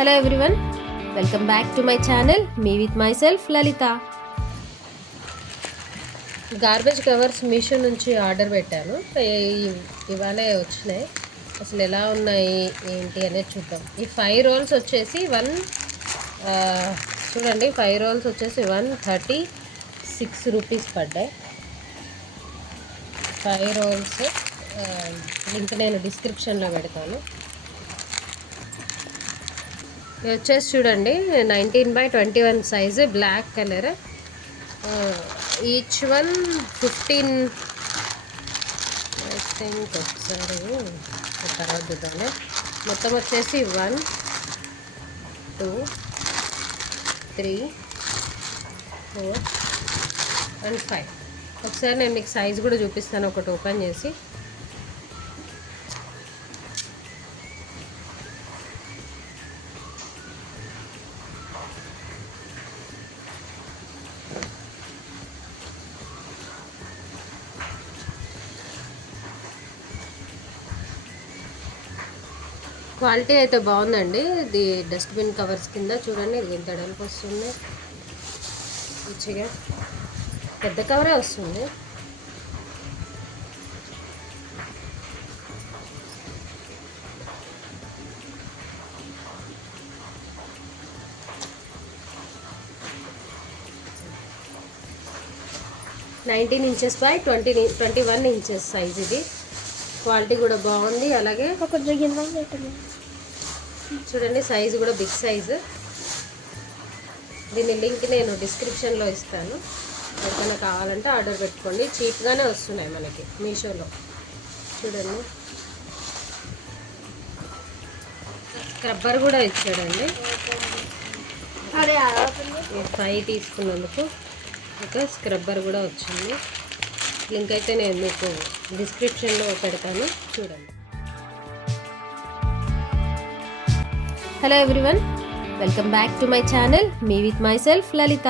Hello everyone, welcome back to my channel me with my self Lalitha. Garbage covers Meesho నుంచి order పెట్టాను. ఇవాళే వచ్చినాయి. అసలు ఎలా ఉన్నాయి ఏంటి అనేది చూద్దాం. ఈ 5 రోల్స్ వచ్చేసి చూడండి, 5 రోల్స్ వచ్చేసి 136 రూపీస్ పడ్డాయి. 5 రోల్స్ లింక్ నేను డిస్క్రిప్షన్లో పెడతాను. ఇది వచ్చేసి చూడండి 19/21 size, black colour. Each one 15. I think ఒకసారి తర్వాత చూద్దాము. మొత్తం వచ్చేసి 1 2 3 4 and 5. ఒకసారి నేను మీకు సైజు కూడా చూపిస్తాను, ఒకటి ఓపెన్ చేసి. క్వాలిటీ అయితే బాగుందండి. ఇది డస్ట్బిన్ కవర్స్ కింద చూడండి, ఇది ఎంత డల్పు వస్తుంది. మంచిగా పెద్ద కవరే వస్తుంది. (19 inches by 21 inches సైజ్. ఇది క్వాలిటీ కూడా బాగుంది. అలాగే చూడండి, సైజు కూడా బిగ్ సైజు. దీని లింక్ నేను డిస్క్రిప్షన్లో ఇస్తాను. ఎవరికైనా కావాలంటే ఆర్డర్ పెట్టుకోండి. చీప్గానే వస్తున్నాయి మనకి మీషోలో. చూడండి, స్క్రబ్బర్ కూడా ఇచ్చాడండి. 5 తీసుకున్నందుకు ఒక స్క్రబ్బర్ కూడా వచ్చింది. లింక్ అయితే నేను మీకు డిస్క్రిప్షన్లో పెడతాను, చూడండి. Hello everyone, welcome back to my channel me with my self Lalitha.